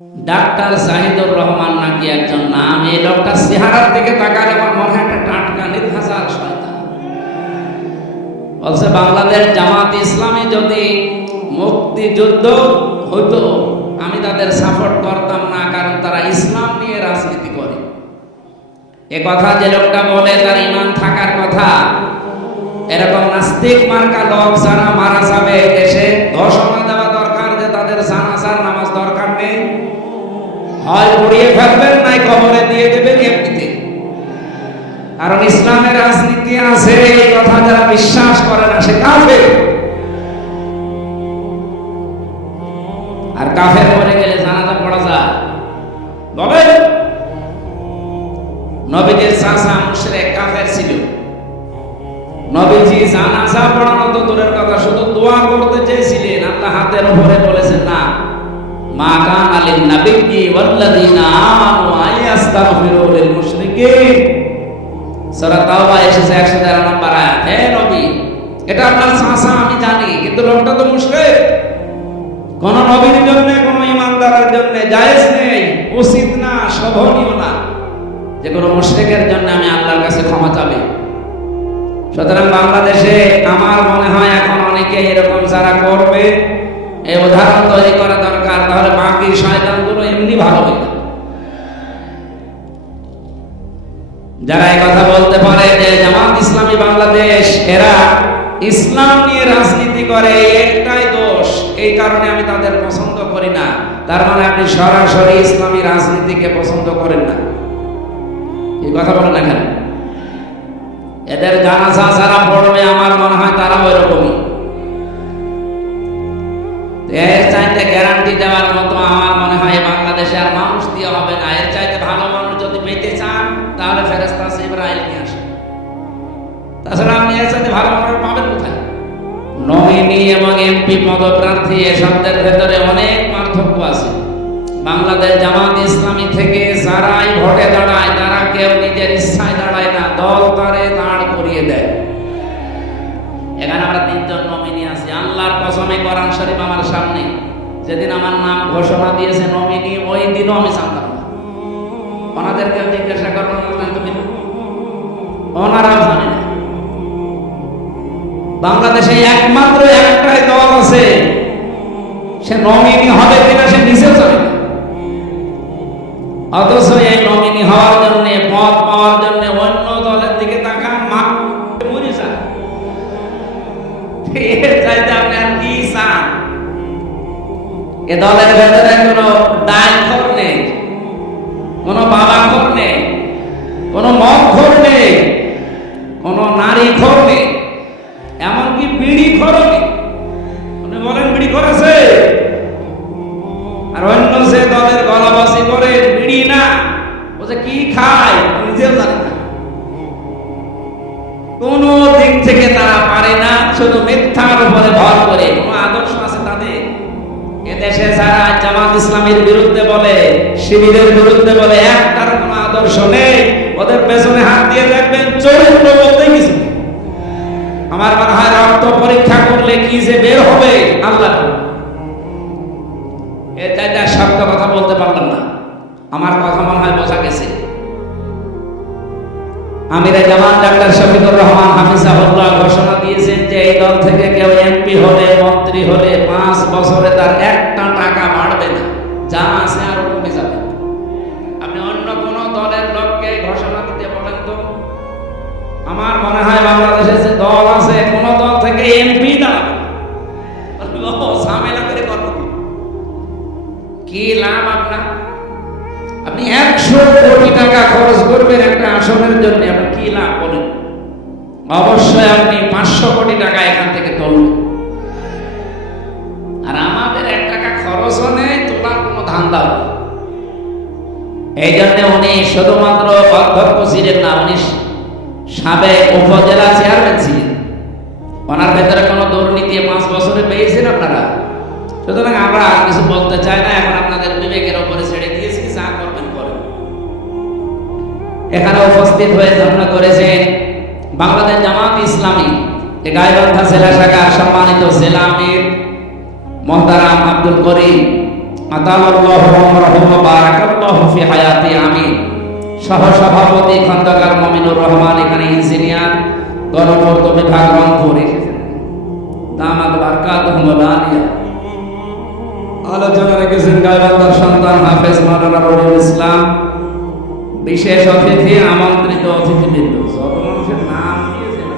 Doctor Zahidur Rahman নাকি একজন নাম। এই লোকটা চেহারার দিকে তাকালে আমার মনে হয় একটা টাটকা নির্ভাষার শয়তান। বলছে বাংলাদেশ জামাত ইসলামী যদি মুক্তিযুদ্ধ হতো আমি তাদের সাপোর্ট করতাম না, কারণ তারা ইসলাম নিয়ে রাজনীতি করে। এ কথা যে লোকটা বলে তার ঈমান থাকার কথা। এরকম নাস্তিক মার্কা লোক যারা মারা যাবে দেশে ঘোষণা দেওয়া দরকার যে তাদের জানাজার নামাজ দরকার নেই, হয় পুড়িয়ে ফেলবেন নাই কবরে দিয়ে দেবেন এমনিতে। কারণ ইসলামের রাজনীতি আছে এই কথা যারা বিশ্বাস করে না সে কাফের। আর কাফের মরে গেলে জানাজা পড়া যায়? বলেন, নবীদের চাচা মুশরিক কাফের ছিল। নবীজি জানাজা পড়ানো তো দূরের কথা, শুধু দোয়া করতে চেয়েছিলেন, আল্লাহ হাতের উপরে বলেছেন না মা কানা লিন নাবিয়্যি ওয়াল্লাযীনা আমানু আইয়াস্তাগফিরু লিল মুশরিকিন। সূরা তাওবা এসেছে 113 নম্বর আয়াত। হে নবী, এটা আপনার চাচা আমি জানি, কিন্তু লোকটা তো মুশরিক। কোন নবীর জন্য কোন ঈমানদারের জন্য জায়েজ নেই, উচিত না, শোভনীয় না যে কোন মুশরিকের জন্য আমি আল্লাহর কাছে ক্ষমা চাইব। সুতরাং বাংলাদেশে আমার মনে হয় এখন অনেকে এরকম যারা করবে এই উদাহরণ তৈরি করা দরকার, তাহলে বাকি শয়তানগুলো এমনি ভালো হয়ে যাবে। যারা এই কথা বলতে পারে যে জামাত ইসলামী বাংলাদেশ এরা ইসলাম নিয়ে রাজনীতি করে, একটাই দোষ, এই কারণে আমি তাদের পছন্দ করি না, তার মানে আপনি সরাসরি ইসলামী রাজনীতিকে পছন্দ করেন না। এই কথা বলেন না কেন? এদের জানাজা যারা পড়বে আমার মনে হয় তারাও এরকমই। এর চাইতে গ্যারান্টি দেওয়ার মতো আমার মনে হয় বাংলাদেশে আর মানুষ দিয়ে হবে না। এর চাইতে ভালো মানুষ যদি পেতে চান তাহলে ফেরেশতা জিবরাইল নিয়ে আসেন। তাছাড়া আপনি এর চাইতে ভালো মানুষ পাবেন কোথায়? নমিনি এবং এমপি পদপ্রার্থী এ শব্দের ভেতরে অনেক পার্থক্য আছে। বাংলাদেশ জামাত ইসলামী থেকে যারাই ভোটে দাঁড়ায় তারা কেউ নিজের ইচ্ছায় দাঁড়ায় না, দল তারে দাঁড় করিয়ে দেয়। এখানে আমরা 3 জন নমিনি আছি। আল্লাহর কসমে কোরআন শরীফ আমার সামনে, যেদিন আমার নাম ঘোষণা দিয়েছে নমিনি ওই দিনও আমি জানতাম না। ওনাদেরকে জিজ্ঞাসা করবেন তুমি, ওনারাও জানে না। বাংলাদেশে একমাত্র একটাই দল আছে, সে নমিনি হবে কিনা সে নিজেও জানে না। অথচ এই নমিনি হওয়ার জন্য, পদ পাওয়ার জন্য অন্য দলের দিকে তাকান, মা মরে যান। এর চাইতে আপনি আর কি চান? এ দলের ভেতরে কোনো ডাইন খোর নেই, কোনো বাবা খোর নেই, কোনো মদ খোর নেই, কোনো নারী খোর নেই, এমনকি বিড়ি খোরও নেই। আপনি বলেন বিড়ি খোর আছে? আর অন্য যে দলের গলাবাজি করে বিড়ি না, ও যে কি খায় নিজেও জানে না। কোন দিক থেকে তারা পারে না, শুধু মিথ্যার উপরে ভর করে। কোন আদর্শ আছে তাদের? এদেশে যারা জামাত ইসলামের বিরুদ্ধে বলে, শিবিরের বিরুদ্ধে বলে, একটার কোন আদর্শ নেই। ওদের পেছনে হাত দিয়ে দেখবেন চরিত্র বলতে কিছু। আমার মনে হয় রক্ত পরীক্ষা করলে কি যে বের হবে আল্লাহ। এর চাইতে শব্দ কথা বলতে পারলাম না। আমার কথা মনে হয় বোঝা গেছে। আমিরে জামাত ডাক্তার শফিকুর রহমান হাফিজাহুল্লাহ ঘোষণা দিয়েছেন যে এই দল থেকে কেউ এমপি হলে, মন্ত্রী হলে 5 বছরে তার একটা টাকা বাড়বে না, যা আছে আরো কমে যাবে। আপনি অন্য কোন দলের লোককে ঘোষণা দিতে বলেন তো? আমার মনে হয় বাংলাদেশে যে দল আছে কোন দল থেকে এমপি দাঁড়াবে ঝামেলা করে করবো কি লাভ আপনার? আপনি 100 কোটি টাকা খরচ করবেন একটা আসনের জন্য, আপনি কি লাভ বলেন? অবশ্যই আপনি 500 কোটি টাকা এখান থেকে তুলবেন। আর আমাদের 1 টাকা খরচও নেই, তোলার কোনো ধান্দা নেই। এই জন্য উনি শুধুমাত্র অধ্যক্ষ ছিলেন না, উনি সাবেক উপজেলা চেয়ারম্যান ছিলেন। ওনার ভেতরে কোনো দুর্নীতি 5 বছরে পেয়েছেন আপনারা। সুতরাং আমরা আর কিছু বলতে চাই না, এখন আপনাদের বিবেকের উপরে ছেড়ে দিয়েছি, যা করবেন করেন। এখানে উপস্থিত হয়ে ধর্ণা করেছেন বাংলাদেশ জামাত ইসলামী গাইবান্ধা জেলা শাখার সম্মানিত জেলা আমির মোহতারাম আব্দুল করিম আতালাল্লাহু উমরাহু ওয়া বারাকাল্লাহু ফি হায়াতি। আমিন। সহসভাপতি খন্দকার মমিনুর রহমান, এখানে ইঞ্জিনিয়ার, গণপূর্ত বিভাগ, রংপুর এসেছেন। দামাত বারকাতুহুল আলিয়া। আলোচনা রেখেছেন গায়বান্দার সন্তান হাফেজ মাওলানা রবিউল ইসলাম। বিশেষ অতিথি, আমন্ত্রিত অতিথিবৃন্দ, যত মানুষের নাম দিয়েছেন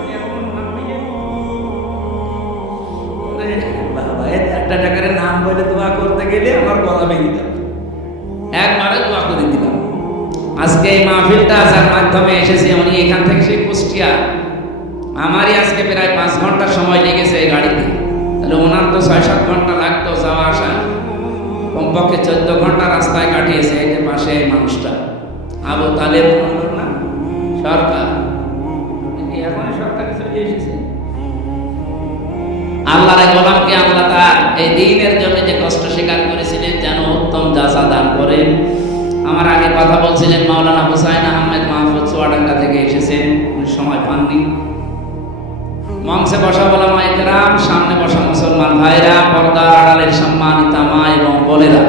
বাবা, একটা টাকার নাম বলে দোয়া করতে গেলে আমার গলা ভেঙে যাবে। একবারে দোয়া করে দিলাম। আজকে এই মাহফিলটা যার মাধ্যমে এসেছে, উনি এখান থেকে সেই কুষ্টিয়া, আমারই আজকে প্রায় 5 ঘন্টা সময় লেগেছে এই গাড়িতে। তাহলে ওনার তো 6-7 ঘন্টা লাগতো যাওয়া আসা, কমপক্ষে 14 ঘন্টা রাস্তায় কাটিয়েছে। এই যে পাশে এই মানুষটা আবু তালেব না সরকার, এখন সরকার চলে এসেছে। আল্লাহর গোলামকে আল্লাহ তার এই দ্বীনের জন্য যে কষ্ট স্বীকার করেছিলেন, যেন উত্তম জাযা দান করেন। আমার আগে কথা বলছিলেন মাওলানা হুসাইন আহমেদ মাহফুজ, চুয়াডাঙ্গা থেকে এসেছেন, সময় পাননি। মঞ্চে বসা ওলামায়ে কেরাম, সামনে বসা মুসলমান ভাইরা, পর্দার আড়ালের সম্মানিতা মা এবং বোনেরা,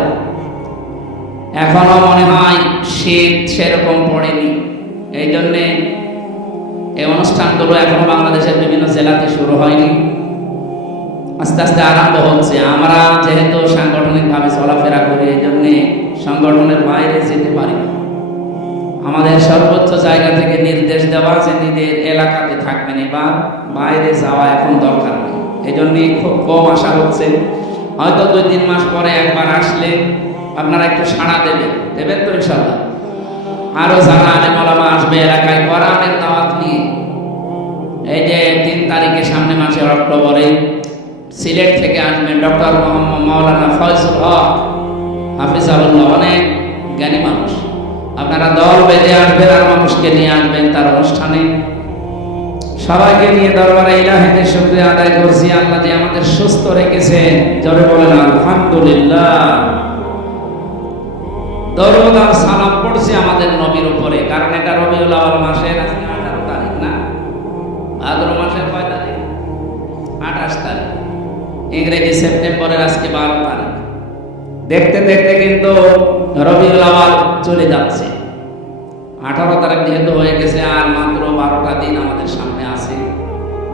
এখনো মনে হয় শীত সেরকম পড়েনি। এই জন্যে এই অনুষ্ঠানগুলো এখনো বাংলাদেশের বিভিন্ন জেলাতে শুরু হয়নি, আস্তে আস্তে আরম্ভ হচ্ছে। আমরা যেহেতু সাংগঠনিকভাবে চলাফেরা করি, এই জন্যে সংগঠনের বাইরে যেতে পারি না। আমাদের সর্বোচ্চ জায়গা থেকে নির্দেশ দেওয়া যে নিজের এলাকাতে থাকবেন, এবার বাইরে যাওয়া এখন দরকার নেই। এই জন্যই খুব কম আসা হচ্ছে। হয়তো 2-3 মাস পরে একবার আসলে আপনারা একটু সাড়া দেবেন তো ইনশাআল্লাহ। আরো যারা আলেম ওলামা আসবে এলাকায় কোরআনের দাওয়াত নিয়ে। এই যে 3 তারিখে সামনে মাসে অক্টোবরে সিলেট থেকে আসবেন ডক্টর মোহাম্মদ মাওলানা ফয়জুল হক হাফিজাহুল্লাহ, অনেক জ্ঞানী মানুষ। আপনারা দল বেঁধে আসবেন আর মানুষকে নিয়ে আসবেন তার অনুষ্ঠানে। সবাইকে নিয়ে দরবারে ইলাহিতে শুকরিয়া আদায় করছি, আল্লাহ যে আমাদের সুস্থ রেখেছে। জোরে বলেন আলহামদুলিল্লাহ। দরুদ আর সালাম পড়ছি আমাদের নবীর উপরে, কারণ এটা রবিউল আউয়াল মাসের আজকে 18 তারিখ না, ভাদ্র মাসের কয় তারিখ? 28 তারিখ। ইংরেজি সেপ্টেম্বরের আজকে 12 তারিখ। দেখতে দেখতে কিন্তু রবিউল আউয়াল চলে যাচ্ছে। 18 তারিখ যেহেতু হয়ে গেছে, আর মাত্র 12টা দিন আমাদের সামনে আছে।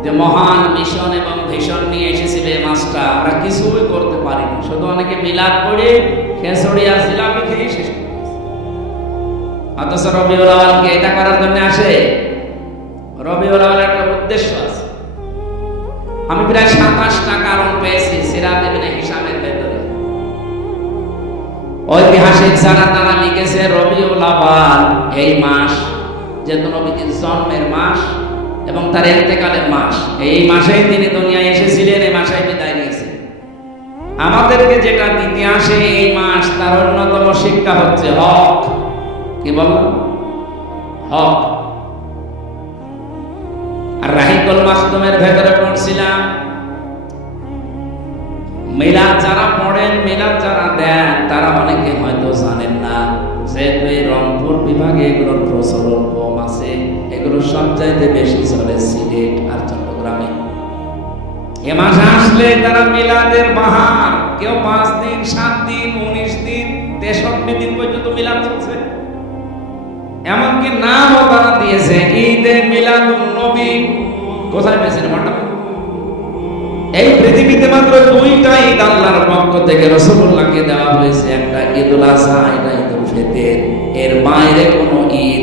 যে মহান মিশন এবং ভিশন নিয়ে এসেছিল এই মাসটা, আমরা কিছুই করতে পারিনি। শুধু অনেকে মিলাদ পড়ে খেসড়ি আর জিলাপি খেয়ে শেষ করে দিয়েছে। অথচ রবিউল আউয়ালকে এটা করার জন্য আসে? রবিউল আউয়াল একটা উদ্দেশ্য আছে। আমি প্রায় 27টা কারণ পেয়েছি সিরাত ইবনে হিশামের ভেতরে। ঐতিহাসিক যারা তারা লিখেছে রবিউল আউয়াল এই মাস যেহেতু নবীজির জন্মের মাস এবং তার ইন্তেকালের মাস, এই মাসেই তিনি দুনিয়ায় এসেছিলেন, এই মাসেই বিদায় নিয়েছেন। আমাদেরকে যেটা দিতে আসে এই মাস, তার অন্যতম শিক্ষা হচ্ছে হক। কি বললাম? হক। আর রাহিকুল মাখদুমের ভেতরে পড়ছিলাম, মিলাদ যারা পড়েন, মিলাদ যারা দেন, তারা অনেকে হয়তো জানেন না যে রংপুর বিভাগে এগুলোর প্রচলন কম আছে। এগুলো সবচাইতে বেশি চলে সিলেট আর চট্টগ্রামে। এ মাসে আসলে তারা মিলাদের বাহার, কেউ 5 দিন, 7 দিন, 19 দিন, 63 দিন পর্যন্ত মিলাদ চলছে। এমনকি নামও তারা দিয়েছে ঈদে মিলাদুন নবী। কোথায় পেয়েছেন? এই পৃথিবীতে মাত্র 2টা ঈদ আল্লাহর পক্ষ থেকে রাসূলুল্লাহকে দেওয়া হয়েছে, একটা ঈদুল আযহা, এটা ঈদুল ফিতর। এর বাইরে কোনো ঈদ